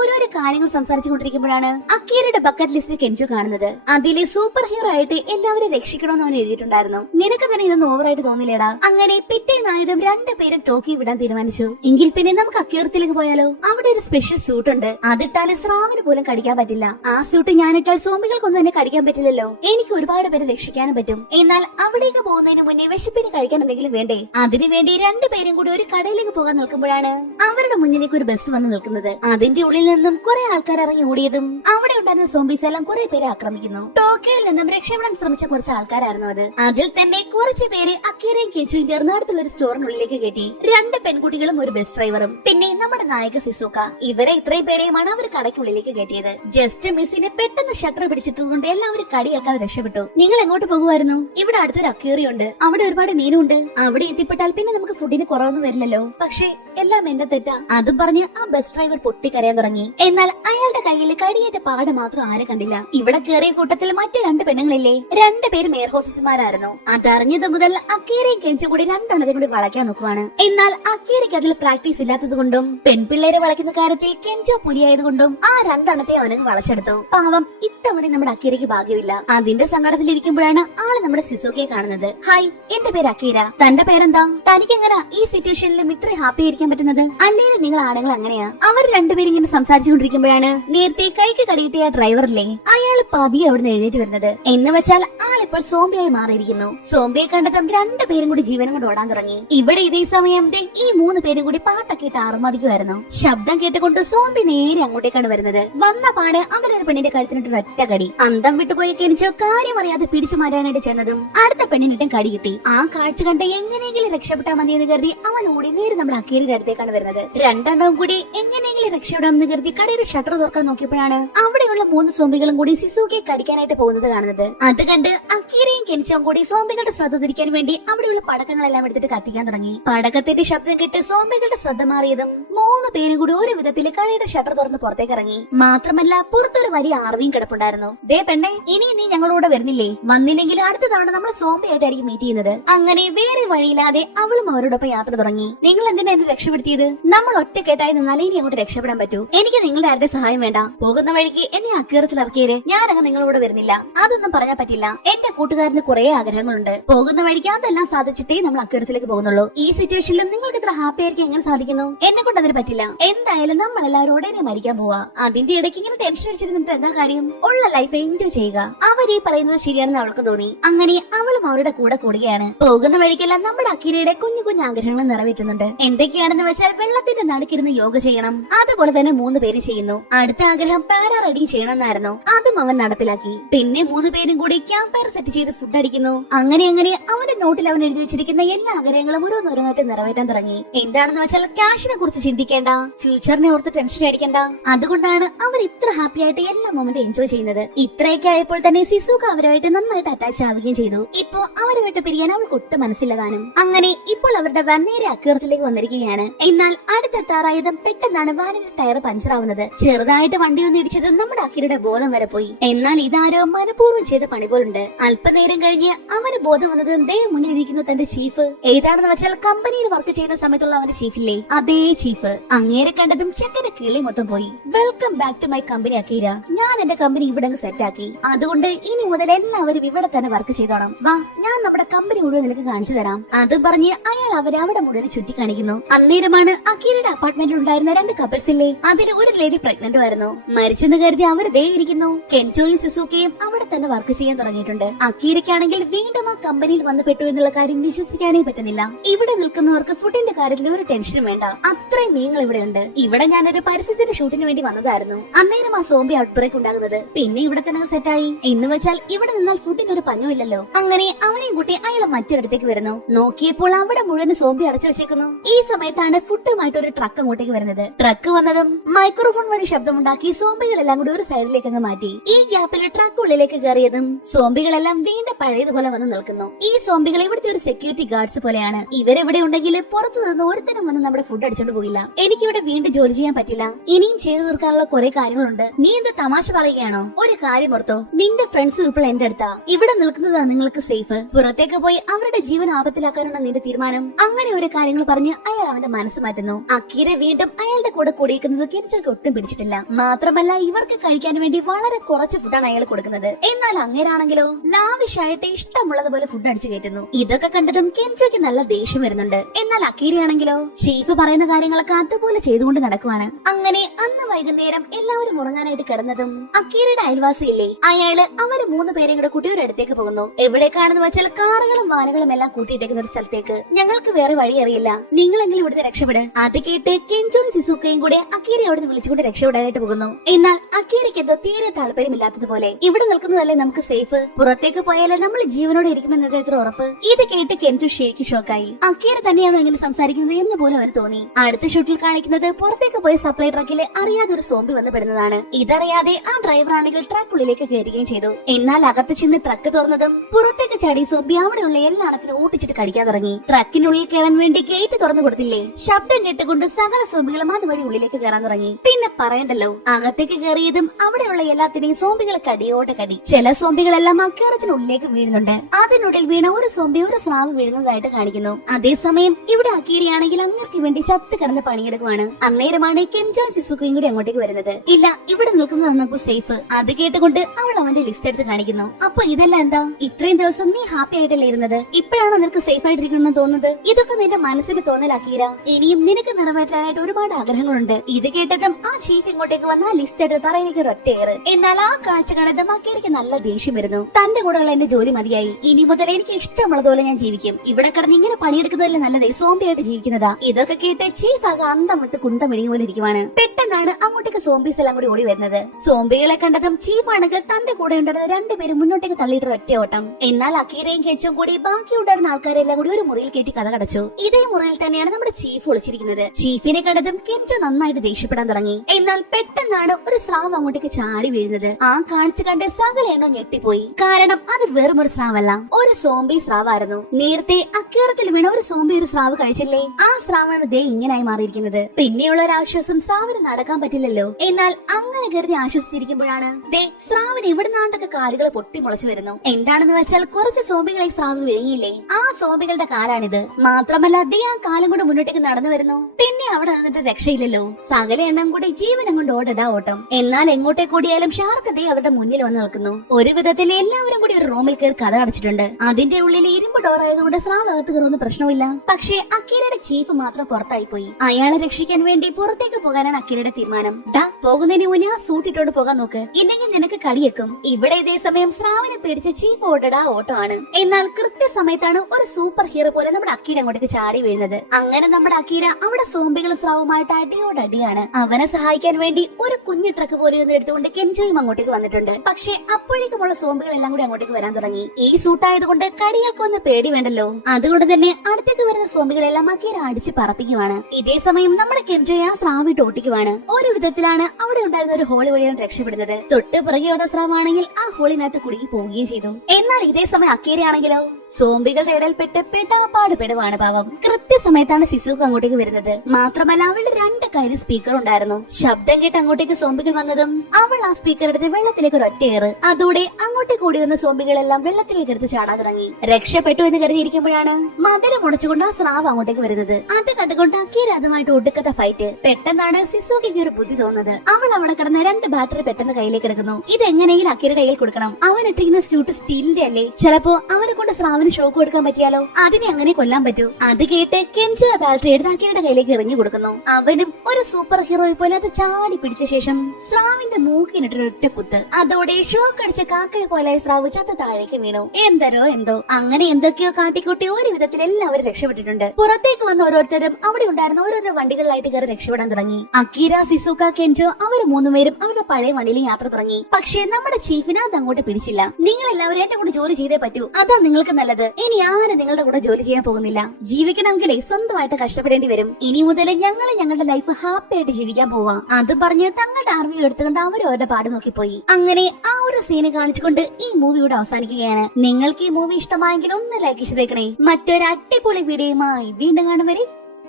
ഓരോരോ കാര്യങ്ങൾ സംസാരിച്ചുകൊണ്ടിരിക്കുമ്പോഴാണ് അക്കീരയുടെ ബക്കറ്റ് ലിസ്റ്റ് കെൻജോ കാണുന്നത്. അതിലെ സൂപ്പർ ഹീറോ ആയിട്ട് എല്ലാവരും രക്ഷിക്കണമെന്ന് അവൻ എഴുതിയിട്ടുണ്ടായിരുന്നു. നിനക്ക് തന്നെ ഇതൊന്നും ഓവറായിട്ട് തോന്നില്ലേടാ? അങ്ങനെ പിറ്റേന്നായതും രണ്ടുപേരും ടോക്കിയോ വിടാൻ തീരുമാനിച്ചു. എങ്കിൽ പിന്നെ നമുക്ക് അക്യൂറത്തിലേക്ക് പോയാലോ? അവിടെ ഒരു സ്പെഷ്യൽ സൂട്ട് ഉണ്ട്. അതിട്ടാല് സ്രാവിന് പോലും കടിക്കാൻ പറ്റില്ല. ആ സൂട്ട് ഞാനിട്ടാൽ സോംബികൾക്കൊന്നും തന്നെ കടിക്കാൻ പറ്റില്ലല്ലോ. എനിക്ക് ഒരുപാട് പേരെ രക്ഷിക്കാനും പറ്റും. എന്നാൽ അവിടേക്ക് പോകുന്നതിന് മുന്നേ വിശപ്പിന് കഴിക്കാൻ എന്തെങ്കിലും വേണ്ടേ? അതിനുവേണ്ടി രണ്ടുപേരും കൂടി ഒരു കടയിലേക്ക് പോകാൻ നിൽക്കുമ്പോഴാണ് അവരുടെ മുന്നിലേക്ക് ഒരു ബസ് വന്ന് നിൽക്കുന്നത്. അതിന്റെ ഉള്ളിൽ നിന്നും കുറെ ആൾക്കാർ ഇറങ്ങി ഓടിയതും അവിടെ ഉണ്ടായിരുന്ന സോംബീസ് എല്ലാം കുറെ പേരെ ആക്രമിക്കുന്നു. ടോക്കിയോയിൽ നിന്നും രക്ഷപ്പെടാൻ ശ്രമിച്ച കുറച്ച് ആൾക്കാരായിരുന്നു അത്. അതിൽ തന്നെ കുറച്ച് പേര് അക്കീരയും കെച്ചുയും ചേർന്ന് അടുത്തുള്ള ഒരു സ്റ്റോറിനുള്ളിലേക്ക് കയറ്റി. രണ്ട് പെൺകുട്ടികളും ഒരു ബസ് ഡ്രൈവറും പിന്നെ നമ്മുടെ നായിക സിസൂക്ക. ഇവരെ ഇത്രയും പേരെയുമാണ് അവർ കടയ്ക്കുള്ളിലേക്ക് കയറ്റിയത്. ജസ്റ്റ് മിസ്സിനെ പെട്ടെന്ന് ഷട്ടർ പിടിച്ചിട്ടുകൊണ്ട് എല്ലാവരും കടിയേൽക്കാതെ രക്ഷപ്പെട്ടു. നിങ്ങൾ എങ്ങോട്ട് പോകുമായിരുന്നു? ഇവിടെ അടുത്തൊരു അക്വേറിയം ഉണ്ട്. അവിടെ ഒരുപാട് മീനുണ്ട്. അവിടെ എത്തിപ്പെട്ടാൽ പിന്നെ നമുക്ക് ഫുഡിന് കുറവൊന്നും വരില്ലല്ലോ. പക്ഷേ എല്ലാം എന്റെ തെറ്റാ. അതും പറഞ്ഞ് ആ ബസ് ഡ്രൈവർ പൊട്ടിക്കരയാൻ തുടങ്ങി. എന്നാൽ അയാളുടെ കയ്യിൽ കടിയേറ്റ പാട് മാത്രം ആരെ കണ്ടില്ല. ഇവിടെ കയറിയ കൂട്ടത്തിൽ മറ്റു രണ്ട് പെണ്ണുങ്ങളില്ലേ? രണ്ടുപേരും എയർ ഹോസ്റ്റസ്മാരായിരുന്നു. അതറിഞ്ഞത് മുതൽ അക്കീരയും കെഞ്ചും കൂടി രണ്ടെണ്ണത്തെ കൂടി വളയ്ക്കാൻ നോക്കുവാണ്. എന്നാൽ അക്കീരയ്ക്ക് അതിൽ പ്രാക്ടീസ് ഇല്ലാത്തത് കൊണ്ടും പെൺപിള്ളേരെ വളയ്ക്കുന്ന കാര്യത്തിൽ കെഞ്ചോ പുലിയായതുകൊണ്ടും ആ രണ്ടെണ്ണത്തെ അവനങ്ങ് വളച്ചെടുത്തു. പാവം ഇത്തവണ നമ്മുടെ അക്കീരയ്ക്ക് ഭാഗ്യമില്ല. അതിന്റെ സങ്കടത്തിലിരിക്കുമ്പോഴാണ് ആള് നമ്മുടെ സിസോക്കയെ കാണുന്നത്. ഹായ്, എന്റെ പേര് അക്കീര. തന്റെ പേരെന്താ? തനിക്ക് എങ്ങനാ ഈ സിറ്റുവേഷനിലും ഇത്ര ഹാപ്പി ആയിരിക്കാൻ പറ്റുന്നത്? അല്ലെങ്കിൽ നിങ്ങൾ ആണുങ്ങൾ അങ്ങനെയാ? അവർ രണ്ടുപേരും ഇങ്ങനെ സംസാരിച്ചുകൊണ്ടിരിക്കുമ്പോഴാണ് നേരത്തെ കൈക്ക് കടിയിട്ടിയ ഡ്രൈവറില്ലേ അയാൾ പതിയെ അവിടുന്ന് എഴുന്നേറ്റ് വരുന്നത്. എന്ന് വെച്ചാൽ ആളിപ്പോൾ സോംബിയായി മാറിയിരിക്കുന്നു. സോംബിയെ കണ്ടതും രണ്ടുപേരും കൂടി ജീവനം കൊണ്ട് ഓടാൻ തുടങ്ങി. ഇവിടെ ഇതേ സമയം ഈ മൂന്ന് പേരും കൂടി പാട്ടൊക്കെ ഇട്ട് ആർമാദിക്കുമായിരുന്നു. ശബ്ദം കേട്ടുകൊണ്ട് സോംബി നേരെ അങ്ങോട്ടേക്കാണ് വരുന്നത്. വന്ന പാട് അവനൊരു പെണ്ണിന്റെ കഴുത്തിനിട്ട് ഒറ്റ കടി. അന്തം വിട്ടുപോയ കെനിച്ചോ കാര്യം അറിയാതെ പിടിച്ചു മാറ്റാനായിട്ട് ചെന്നതും അടുത്ത പെണ്ണിനിട്ടും കടി കിട്ടി. ആ കാഴ്ച കണ്ട് എങ്ങനെയെങ്കിലും രക്ഷപ്പെട്ടാൽ മതിയെന്ന് കരുതി അവൻ ഓടി നേരെ നമ്മുടെ അക്കീരയുടെ അടുത്തേക്കാണ് വരുന്നത്. രണ്ടെണ്ണവും കൂടി എങ്ങനെയെങ്കിലും രക്ഷപ്പെടാമെന്ന് കരുതി കടയുടെ ഷട്ടർ തുറക്കാൻ നോക്കിയപ്പോഴാണ് അവിടെയുള്ള മൂന്ന് സോംബികളും കൂടി സിസൂക്കയെ കടിക്കാനായിട്ട് പോകുന്നത് കാണുന്നത്. അത് കണ്ട് അക്കീരയും കെനിച്ചോയും കൂടി സോംബികളുടെ ശ്രദ്ധ തിരിക്കാൻ വേണ്ടി അവിടെയുള്ള പടക്കങ്ങളെല്ലാം എടുത്തിട്ട് കത്തിക്കാൻ തുടങ്ങി. പടക്കത്തിന്റെ ശബ്ദം കേട്ട് സോംബികളുടെ ശ്രദ്ധ മാറിയതും മൂന്ന് പേരും കൂടി ഒരു വിധത്തിൽ കടയുടെ ഷട്ടർ തുറന്ന് പുറത്തേക്ക് ഇറങ്ങി. മാത്രമല്ല പുറത്തൊരു വലിയ ആർവിയും കിടപ്പുണ്ടായിരുന്നു. ദേ പെണ്ണെ, ഇനി നീ ഞങ്ങളോട് വരുന്നില്ലേ? വന്നില്ലെങ്കിൽ അടുത്ത തവണ നമ്മൾ സോംബിയായിട്ടായിരിക്കും മീറ്റ് ചെയ്യുന്നത്. അങ്ങനെ വേറെ വഴിയില്ലാതെ അവളും അവരോടൊപ്പം യാത്ര തുടങ്ങി. നിങ്ങൾ എന്തിനാ എന്നെ രക്ഷപ്പെടുത്തിയത്? നമ്മൾ ഒറ്റക്കെട്ടായി നിന്നാലേ ഇനി അങ്ങോട്ട് രക്ഷപ്പെടാൻ പറ്റൂ. എനിക്ക് നിങ്ങളുടെ ആരുടെ സഹായം വേണ്ട. പോകുന്ന വഴിക്ക് എന്നെ അക്യൂറത്തിൽ ഇറക്കിയത് ഞാനങ്ങ് നിങ്ങളോട് വരുന്നില്ല. അതൊന്നും പറയാൻ പറ്റില്ല. എന്റെ കൂട്ടുകാരന് കുറെ ആഗ്രഹങ്ങളുണ്ട്. പോകുന്ന വഴിക്ക് അതെല്ലാം സാധിച്ചിട്ടേ നമ്മൾ അക്യൂറത്തിലേക്ക് പോകുന്നുള്ളൂ. ഈ സിറ്റുവേഷനിലും നിങ്ങൾക്ക് ഇത്ര ഹാപ്പി ആയിരിക്കും എങ്ങനെ സാധിക്കുന്നു? എന്നെ കൊണ്ട് അതിന് പറ്റില്ല. എന്തായാലും നമ്മൾ എല്ലാവരും ഉടനെ മരിക്കാൻ പോവാ. അതിന്റെ ഇടയ്ക്ക് ഇങ്ങനെ ടെൻഷൻ അടിച്ചിരുന്നിട്ട് എന്താ കാര്യം? ഉള്ള ലൈഫ് എൻജോയ് ചെയ്യുക. അവരീ പറയുന്നത് ശരിയാണെന്ന് അവൾക്ക് തോന്നി. അങ്ങനെ അവളും അവരുടെ കൂടെ കൂടുകയാണ്. പോകുന്ന വഴിക്കെല്ലാം നമ്മുടെ അക്കീരയുടെ കുഞ്ഞു കുഞ്ഞു ആഗ്രഹങ്ങൾ നിറവേറ്റുന്നുണ്ട്. എന്തൊക്കെയാണെന്ന് വെച്ചാൽ വെള്ളത്തിന്റെ നടുക്കിരുന്ന് യോഗ ചെയ്യണം. അതുപോലെ തന്നെ 3 പേര് ചെയ്യുന്നു. അടുത്ത ആഗ്രഹം പാരാ റൈഡിങ് ചെയ്യണമെന്നായിരുന്നു. അതും അവൻ നടപ്പിലാക്കി. പിന്നെ 3 പേരും കൂടി ക്യാമ്പ് ഫയർ സെറ്റ് ചെയ്ത് ഫുഡ് അടിക്കുന്നു. അങ്ങനെ അവന്റെ നോട്ടിൽ അവൻ എഴുതി വെച്ചിരിക്കുന്ന എല്ലാ ആഗ്രഹങ്ങളും ഓരോന്നോരോന്നായിട്ട് നിറവേറ്റാൻ തുടങ്ങി. എന്താണെന്ന് വെച്ചാൽ ക്യാഷിനെ കുറിച്ച് ചിന്തിക്കേണ്ട, ഫ്യൂച്ചറിനെ ഓർത്ത് ടെൻഷൻ അടിക്കേണ്ട. അതുകൊണ്ടാണ് അവർ ഇത്ര ഹാപ്പി ആയിട്ട് എല്ലാ മൊമെന്റ് എൻജോയ് ചെയ്യുന്നത്. ഇത്രയൊക്കെ ആയപ്പോൾ തന്നെ സിസൂക്ക അവരുമായിട്ട് നന്നായിട്ട് അറ്റാച്ച് ആവുകയും ചെയ്തു. ഇപ്പോ അവരുമായിട്ട് പിരിയാൻ അവൾക്ക് ഒട്ടും മനസ്സില്ലതാനും. അങ്ങനെ ഇപ്പോൾ അവരുടെ വാൻ നേരെ അക്യൂറത്തിലേക്ക് വന്നിരിക്കുകയാണ്. എന്നാൽ അടുത്തെത്താറായതും പെട്ടെന്നാണ് വാനിന്റെ ടയർ പഞ്ചർ ആവുന്നത്. ചെറുതായിട്ട് വണ്ടി ഒന്ന് ഇടിച്ചതും നമ്മുടെ അക്കീരയുടെ ബോധം വരെ പോയി. എന്നാൽ ഇതാരോ മനഃപൂർവ്വം ചെയ്ത പണി പോലുണ്ട്. അല്പനേരം കഴിഞ്ഞ് അവന് ബോധം വന്നത് ദേ മുന്നിലിരിക്കുന്നു തന്റെ ചീഫ്. ഏതാണെന്ന് വെച്ചാൽ കമ്പനിയിൽ വർക്ക് ചെയ്യുന്ന സമയത്തുള്ള അവന്റെ ചീഫില്ലേ, അതേ ചീഫ്. അങ്ങേരെ കണ്ടതും ചെക്കന്റെ കിളി മൊത്തം പോയി. Welcome back to my company Akira. ഞാൻ എന്റെ കമ്പനി ഇവിടെ സെറ്റ് ആക്കി. അതുകൊണ്ട് ഇനി മുതൽ എല്ലാവരും ഇവിടെ തന്നെ വർക്ക് ചെയ്തോണം. വാ, ഞാൻ നമ്മുടെ കമ്പനി മുഴുവൻ നിനക്ക് കാണിച്ചു തരാം. അത് പറഞ്ഞ് അയാൾ അവരെ അവിടെ മുഴുവൻ ചുറ്റി കാണിക്കുന്നു. അന്നേരമാണ് അക്കീരയുടെ അപ്പാർട്ട്മെന്റിൽ ഉണ്ടായിരുന്ന 2 കപ്പിൾസ് ഇല്ലേ, അതിൽ ഒരു ലേഡി പ്രഗ്നന്റ് ആയിരുന്നു. മരിച്ചെന്ന് കരുതി അവർ ദേ ഇരിക്കുന്നു. കെൻചോയും സിസൂക്കയും അവിടെ തന്നെ വർക്ക് ചെയ്യാൻ തുടങ്ങിയിട്ടുണ്ട്. അക്കീരയ്ക്കാണെങ്കിൽ വീണ്ടും ആ കമ്പനിയിൽ വന്നു പെട്ടു എന്നുള്ള കാര്യം വിശ്വസിക്കാനേ പറ്റുന്നില്ല. ഇവിടെ നിൽക്കുന്നവർക്ക് ഫുഡിന്റെ കാര്യത്തിൽ ഒരു ടെൻഷനും വേണ്ട. അത്രയും മീനുകൾ ഇവിടെ ഉണ്ട്. ഇവിടെ ഞാനൊരു പരസ്യത്തിന്റെ ഷൂട്ടിന് വേണ്ടി വന്നതായിരുന്നു. അന്നേരം ആ സോംബി ഔട്ട് ബ്രേക്ക് ഉണ്ടാകുന്നത്. പിന്നെ ഇവിടെ തന്നെ സെറ്റായി. എന്ന് വെച്ചാൽ ഇവിടെ നിന്നാൽ ഫുഡിന് ഒരു പഞ്ഞമില്ലല്ലോ. അങ്ങനെ അവനെയും കൂട്ടി അയാൾ മറ്റൊരിടത്തേക്ക് വരുന്നു. നോക്കിയപ്പോൾ അവിടെ മുഴുവൻ സോംബി അടച്ചു വെച്ചേക്കുന്നു. ഈ സമയത്താണ് ഫുഡുമായിട്ട് ഒരു ട്രക്ക് അങ്ങോട്ടേക്ക് വരുന്നത്. ട്രക്ക് വന്നതും മൈക്രോഫോൺ വഴി ശബ്ദമുണ്ടാക്കി സോംബികളെല്ലാം കൂടി ഒരു സൈഡിലേക്ക് അങ്ങ് മാറ്റി. ഈ ഗ്യാപ്പിൽ ട്രക്ക് ഉള്ളിലേക്ക് കയറിയതും സോംബികളെല്ലാം വീണ്ടും പഴയതുപോലെ വന്ന് നിൽക്കുന്നു. ഈ സോംബികൾ ഇവിടുത്തെ ഒരു സെക്യൂരിറ്റി ഗാർഡ്സ് പോലെയാണ്. ഇവരെവിടെ ഉണ്ടെങ്കിൽ പുറത്തു നിന്ന് ഒരുത്തരം വന്ന് നമ്മുടെ ഫുഡ് അടിച്ചോണ്ട് പോകില്ല. എനിക്കിവിടെ വീണ്ടും ജോലി ചെയ്യാൻ പറ്റില്ല. ഇനിയും ചെയ്തു തീർക്കാനുള്ള കുറെ കാര്യങ്ങളുണ്ട്. നീ എന്താ തമാശ പറയുകയാണോ? ഒരു കാര്യം ഓർത്തോ, നിന്റെ ഫ്രണ്ട്സ് ഇപ്പോൾ എന്റെ അടുത്താ. ഇവിടെ നിൽക്കുന്നതാ നിങ്ങൾക്ക് സേഫ്. പുറത്തേക്ക് പോയി അവരുടെ ജീവൻ ആപത്തിലാക്കാനാണ് നിന്റെ തീരുമാനം. അങ്ങനെ ഒരു കാര്യങ്ങൾ പറഞ്ഞ് അയാൾ അവന്റെ മനസ്സ് മാറ്റുന്നു. അക്കീര വീണ്ടും അയാളുടെ കൂടെ കൂടിയിരിക്കുന്നത് കെൻചോയ്ക്ക് ഒട്ടും പിടിച്ചിട്ടില്ല. മാത്രമല്ല ഇവർക്ക് കഴിക്കാൻ വേണ്ടി വളരെ കുറച്ച് ഫുഡാണ് അയാൾ കൊടുക്കുന്നത്. എന്നാൽ അങ്ങേരാണെങ്കിലോ ലാവിഷായിട്ട് ഇഷ്ടമുള്ളതുപോലെ ഫുഡ് അടിച്ചു കയറ്റുന്നു. ഇതൊക്കെ കണ്ടതും കെൻചോയ്ക്ക് നല്ല ദേഷ്യം വരുന്നുണ്ട്. എന്നാൽ അക്കീരയാണെങ്കിലോ ചീഫ് പറയുന്ന കാര്യങ്ങളൊക്കെ അതുപോലെ ചെയ്തുകൊണ്ട് നടക്കുവാണ്. അങ്ങനെ അന്ന് വൈകുന്നേരം എല്ലാവരും ഉറങ്ങാനായിട്ട് കിടന്നതും അക്കീരയുടെ അയൽവാസിയില്ലേ, അയാള് അവര് 3 പേരെയും കൂടെ കുട്ടിയുടെ അടുത്തേക്ക് പോകുന്നു. എവിടേക്കാണെന്ന് വെച്ചാൽ കാറുകളും വാനുകളും എല്ലാം കൂട്ടിയിട്ടേക്കുന്ന ഒരു സ്ഥലത്തേക്ക്. ഞങ്ങൾക്ക് വേറെ വഴി അറിയില്ല, നിങ്ങളെങ്കിലും ഇവിടുന്ന് രക്ഷപ്പെട്. അത് കേട്ട് കെൻചോയും സിസുക്കയും കൂടെ അക്കീര അവിടുന്ന് വിളിച്ചുകൊണ്ട് രക്ഷപ്പെടാനായിട്ട് പോകുന്നു. എന്നാൽ അക്കീരയ്ക്ക് എന്തോ തീരെ താല്പര്യമില്ലാത്തതുപോലെ ഇവിടെ നിൽക്കുന്നതല്ലേ നമുക്ക് സേഫ്, പുറത്തേക്ക് പോയാലേ നമ്മൾ ജീവനോടെ ഇരിക്കുമെന്നത് എത്ര ഉറപ്പ്. ഇത് കേട്ട് കെൻചോ ശരിക്കും ഷോക്കായി. അക്കീര തന്നെയാണോ ഇങ്ങനെ സംസാരിക്കുന്നത് എന്ന് പോലും അവന് തോന്നി. അടുത്ത ഷൂട്ടിൽ കാണിക്കുന്നത് പുറത്തേക്ക് പോയ സപ്ലൈ ട്രക്കില് അറിയാതെ ഒരു സോംബി വന്ന് പെടുന്നതാണ്. ഇതറിയാതെ ആ ഡ്രൈവർ ആണെങ്കിൽ ട്രക്കുള്ളിലേക്ക് കയറുകയും ചെയ്തു. എന്നാൽ അകത്ത് ചെന്ന് ട്രക്ക് തുറന്നതും പുറത്തേക്ക് ചാടി സോംബി അവിടെയുള്ള എല്ലാത്തിനും ഓട്ടിച്ചിട്ട് കടിക്കാൻ തുടങ്ങി. ട്രക്കിനുള്ളിൽ കയറാൻ വേണ്ടി ഗേറ്റ് തുറന്നു കൊടുത്തില്ലേ, ശബ്ദം കേട്ടുകൊണ്ട് സകല സോംബികളും അതുവഴി ഉള്ളിലേക്ക് കയറാൻ തുടങ്ങി. പിന്നെ പറയണ്ടല്ലോ, അകത്തേക്ക് കയറിയതും അവിടെയുള്ള എല്ലാത്തിനെയും സോംബികൾ കടിയോടെ കടി. ചില സോംബികളെല്ലാം അക്കാരത്തിനുള്ളിലേക്ക് വീഴുന്നുണ്ട്. അതിനുള്ളിൽ വീണ ഒരു സോംബി ഒരു സ്രാവ് വീഴുന്നതായിട്ട് കാണിക്കുന്നു. അതേസമയം ഇവിടെ അക്കീരയാണെങ്കിൽ അങ്ങേർക്ക് വേണ്ടി ചത്ത് കിടന്ന് പണിയെടുക്കുവാണ്. അന്നേരമാണ് കെൻചോ സിസുക്കയും കൂടി അങ്ങോട്ടേക്ക് വരുന്നത്. ഇല്ല, ഇവിടെ നിൽക്കുന്നത് നമുക്ക് സേഫ്. അത് കേട്ടുകൊണ്ട് അവൾ അവന്റെ ലിസ്റ്റ് എടുത്ത് കാണിക്കുന്നു. അപ്പൊ ഇതെല്ലാം എന്താ? ഇത്രയും ദിവസം നീ ഹാപ്പി ആയിട്ടല്ലേ ഇരുന്നത്, ഇപ്പോഴാണോ നിനക്ക് സേഫ് ആയിട്ടിരിക്കണമെന്ന് തോന്നുന്നത്? ഇതൊക്കെ നിന്റെ മനസ്സിന് തോന്നൽ അക്കീര. ഇനിയും നിനക്ക് നിറവേറ്റാനായിട്ട് ഒരുപാട് ആഗ്രഹങ്ങളുണ്ട്. ഇത് കേട്ടതും ആ ചീഫ് ഇങ്ങോട്ടേക്ക് വന്ന ആ ലിസ്റ്റ് എടുത്ത് തറയിലേക്ക് ഒറ്റയേറ്. എന്നാൽ ആ കാഴ്ച കണ്ടതും അക്കീരയ്ക്ക് നല്ല ദേഷ്യം വരുന്നു. തന്റെ കൂടെയുള്ള എന്റെ ജോലി മതിയായി, ഇനി മുതൽ എനിക്ക് ഇഷ്ടമുള്ളതുപോലെ ഞാൻ ജീവിക്കും. ഇവിടെ കിടന്ന് ഇങ്ങനെ പണിയെടുക്കുന്നതല്ലേ നല്ലതേ, സോംബിയായിട്ട് ജീവിക്കുന്നതാ. ഇതൊക്കെ കേട്ട് ചീഫ് ആകെ അന്തം വിട്ട് കുന്തം വിളിയും പോലെ ഇരിക്കുവാണ്. പെട്ടെന്നാണ് അങ്ങോട്ടേക്ക് സോംബീസ് എല്ലാം കൂടി ഓടി വരുന്നത്. സോംബികളെ കണ്ടതും ചീഫ് ആണെങ്കിൽ തന്റെ കൂടെ ഉണ്ടായിരുന്ന 2 പേരും മുന്നോട്ടേക്ക് തള്ളിയിട്ട് ഒറ്റ ഓട്ടം. എന്നാൽ അക്കീരയും കെച്ചും കൂടി ബാക്കി ഉണ്ടായിരുന്ന ആൾക്കാരെല്ലാം കൂടി ഒരു മുറിയിൽ കയറ്റി കഥ കടച്ചു. ഇതേ മുറിയിൽ തന്നെയാണ് നമ്മുടെ ചീഫ് ഒളിച്ചിരിക്കുന്നത്. ചീഫിനെ കണ്ടതും കെച്ചു നന്നായിട്ട് ദേഷ്യപ്പെടാൻ തുടങ്ങി. എന്നാൽ പെട്ടെന്നാണ് ഒരു സ്രാവ് അങ്ങോട്ടേക്ക് ചാടി വീഴുന്നത്. ആ കാഴ്ച കണ്ട് സകല എണ്ണോ ഞെട്ടിപ്പോയി. കാരണം അത് വെറും ഒരു സ്രാവല്ല, ഒരു സോംബി സ്രാവായിരുന്നു. നേരത്തെ അക്കീറത്തിൽ വീണ ഒരു സോംബി ഒരു സ്രാവ് കഴിച്ചില്ലേ, ആ സ്രാവാണ് ദേ ഇങ്ങനായി മാറിയിരിക്കുന്നത്. പിന്നെയുള്ള ഒരു ആശ്വാസം സ്രാവിന് നടക്കാൻ പറ്റില്ലല്ലോ. എന്നാൽ അങ്ങനെ കരുതി ആശ്വസിച്ചിരിക്കുമ്പോഴാണ് ദേ സ്രാവിന് ഇവിടുന്നാണ്ടൊക്കെ കാലുകൾ പൊട്ടിമുളച്ചു വരുന്നു. എന്താണെന്ന് വെച്ചാൽ കുറച്ച് സോംബികളെ സ്രാവ് വിഴുങ്ങിയില്ലേ, ആ സോംബികളുടെ കാലാണിത്. മാത്രമല്ല ദേ ആ കാലം കൊണ്ട് മുന്നോട്ടേക്ക് നടന്നു വരുന്നു. പിന്നെ അവിടെ നിന്നിട്ട് രക്ഷയില്ലല്ലോ. സകല എണ്ണം കൂടി ജീവനം കൊണ്ട് ഓടടാ ഓട്ടം. എന്നാൽ എങ്ങോട്ടേക്ക് ഓടിയാലും ഷാർക്ക് ദേ അവരുടെ മുന്നിൽ വന്ന് നിൽക്കുന്നു. ഒരു വിധത്തിൽ എല്ലാവരും കൂടി ഒരു റൂമിൽ കയറി കഥ അടച്ചിട്ടുണ്ട്. അതിന്റെ ഉള്ളിൽ ഇരുമ്പ് ഡോർ ആയതുകൊണ്ട് സ്രാവ് അകത്ത് കയറുന്ന പ്രശ്നമില്ല. പക്ഷേ അക്കീരയുടെ ചീഫ് മാത്രം പുറത്തായി പോയി. അയാളെ രക്ഷിക്കാൻ വേണ്ടി പുറത്തേക്ക് പോകാനാണ് അക്കീരയുടെ തീരുമാനം. ഡാ, പോകുന്നതിന് മുന്നേ ആ സൂട്ട് ഇട്ടോണ്ട് പോകാൻ നോക്ക്, ഇല്ലെങ്കിൽ നിനക്ക് കടിയേക്കും. ഇവിടെ ഇതേ സമയം സ്രാവിനെ പേടിച്ച ചീഫ് ഓടടാ ഓട്ടോ ആണ്. എന്നാൽ കൃത്യസമയത്താണ് ഒരു സൂപ്പർ ഹീറോ പോലെ നമ്മുടെ അക്കീര അങ്ങോട്ടേക്ക് ചാടി വീഴുന്നത്. അങ്ങനെ നമ്മുടെ അക്കീര അവിടെ സോംബികളും സ്രാവുമായിട്ട് അടിയോടടിയാണ്. അവനെ സഹായിക്കാൻ വേണ്ടി ഒരു കുഞ്ഞു ട്രക്ക് പോലെ ഒന്ന് എടുത്തുകൊണ്ട് കെൻചോയും അങ്ങോട്ടേക്ക് വന്നിട്ടുണ്ട്. പക്ഷെ അപ്പോഴേക്കുമുള്ള സോംബികൾ എല്ലാം കൂടി അങ്ങോട്ടേക്ക് വരാൻ തുടങ്ങി. ഈ സൂട്ടായതുകൊണ്ട് കടിയാക്കുമെന്ന് പേടി വേണ്ടല്ലോ. അതുകൊണ്ട് തന്നെ അടുത്തേക്ക് വരുന്ന സോംബികളെല്ലാം അക്കീര അടിച്ച് പറപ്പിക്കുവാണ്. ഇതേ സമയം നമ്മുടെ കെൻചോയെ ആ സ്രാവിട്ട് ഓട്ടിക്കുവാണ്. ഒരു വിധത്തിലാണ് അവിടെ ഉണ്ടായിരുന്ന ഒരു ഹോളി വഴിയാണ് രക്ഷപ്പെടുന്നത്. തൊട്ട് പിറകെ വന്ന സ്രാവാണെങ്കിൽ ആ ഹോളിനകത്ത് കുടുങ്ങി പോവുകയും ചെയ്തു. എന്നാൽ ഇതേ സമയം അക്കീരയാണെങ്കിലോ സോംബികളുടെ ഇടയിൽപ്പെട്ട് പെടാപ്പാട് പെടുവാണ് പാവം. കൃത്യസമയത്താണ് സിസുക്ക് അങ്ങോട്ടേക്ക് വരുന്നത്. മാത്രമല്ല അവളുടെ 2 കയ്യിൽ സ്പീക്കർ ഉണ്ടായിരുന്നു. ശബ്ദം കേട്ട് അങ്ങോട്ടേക്ക് സോംബികൾ വന്നതും അവൾ ആ സ്പീക്കർ എടുത്ത് വെള്ളത്തിലേക്ക് ഒരു ഒറ്റയേറ്. അതോടെ അങ്ങോട്ടേക്ക് ഓടി വന്ന സോംബികളെല്ലാം വെള്ളത്തിലേക്ക് എടുത്ത് ചാടാൻ തുടങ്ങി. രക്ഷപ്പെട്ടു എന്ന് കരുതിയിരിക്കുമ്പോഴാണ് മധുരം ഉടച്ചുകൊണ്ട് ആ സ്രാവ് അങ്ങോട്ടേക്ക് വരുന്നത്. അത് കണ്ടുകൊണ്ട് അക്കീര അതുമായിട്ട് ഒടുക്കത്തെ ഫൈറ്റ്. പെട്ടെന്നാണ് സിസുക്കി ഒരു ബുദ്ധി തോന്നുന്നത്. അവൾ അവിടെ കിടന്ന 2 ബാറ്ററി പെട്ടെന്ന് കയ്യിലേക്ക് എടുക്കുന്നു. ഇതെങ്ങനെയെങ്കിലും അക്കിയുടെ കയ്യിൽ കൊടുക്കണം. അവൻ ഇട്ടിരിക്കുന്ന സ്യൂട്ട് സ്റ്റീലിന്റെ അല്ലേ, ചിലപ്പോ അവനെ കൊണ്ട് സ്രാവിന് ഷോക്ക് കൊടുക്കാൻ പറ്റിയാലോ, അതിനെ അങ്ങനെ കൊല്ലാൻ പറ്റൂ. അത് കേട്ട് കെഞ്ചു ആ ബാറ്ററി എടുത്ത് അക്കിയുടെ കയ്യിലേക്ക് എറിഞ്ഞു കൊടുക്കുന്നു. അവനും ഒരു സൂപ്പർ ഹീറോയെ പോലെ അത് ചാടി പിടിച്ച ശേഷം സ്രാവിന്റെ മൂക്കിനിട്ടൊരൊറ്റ കുത്ത്. അതോടെ ഷോക്ക് അടിച്ച കാക്കയെ പോലെ സ്രാവ് ചത്ത താഴേക്ക് വീണു. എന്തോ അങ്ങനെ എന്തൊക്കെയോ കാട്ടിക്കൂട്ടി ഒരു വിധത്തിൽ എല്ലാവരും രക്ഷപ്പെട്ടിട്ടുണ്ട്. പുറത്തേക്ക് വന്ന ഓരോരുത്തരും അവിടെ ഉണ്ടായിരുന്ന ഓരോരോ വണ്ടികളിലായിട്ട് കയറി രക്ഷപ്പെടാൻ തുടങ്ങി. അക്കീര, സിസുക, കെഞ്ചോ അവർ 3 പേരും അവരുടെ പഴയ വണ്ടിയിൽ യാത്ര തുടങ്ങി. പക്ഷേ നമ്മുടെ ചീഫിന് അത് അങ്ങോട്ട് പിടിച്ചില്ല. നിങ്ങൾ എല്ലാവരും എന്റെ കൂടെ ജോലി ചെയ്തേ പറ്റൂ, അതാ നിങ്ങൾക്ക് നല്ലത്. ഇനി ആരും നിങ്ങളുടെ കൂടെ ജോലി ചെയ്യാൻ പോകുന്നില്ല. ജീവിക്കണമെങ്കിലേ സ്വന്തമായിട്ട് കഷ്ടപ്പെടേണ്ടി വരും. ഇനി മുതൽ ഞങ്ങൾ ഞങ്ങളുടെ ലൈഫ് ഹാപ്പി ആയിട്ട് ജീവിക്കാൻ പോവാം. അത് പറഞ്ഞ് തങ്ങളുടെ അറിവ് എടുത്തുകൊണ്ട് അവർ അവരുടെ പാട് നോക്കിപ്പോയി. അങ്ങനെ ആ ഒരു സീന് കാണിച്ചുകൊണ്ട് ഈ മൂവി ഇവിടെ അവസാനിക്കുകയാണ്. നിങ്ങൾക്ക് ഈ മൂവി ഇഷ്ടമായെങ്കിൽ ഒന്ന് ലൈക്ക് ചെയ്തേക്കണേ. മറ്റൊരു അടിപൊളി വീഡിയോയുമായി വീണ്ടും കാണും വരെ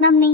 നന്ദി.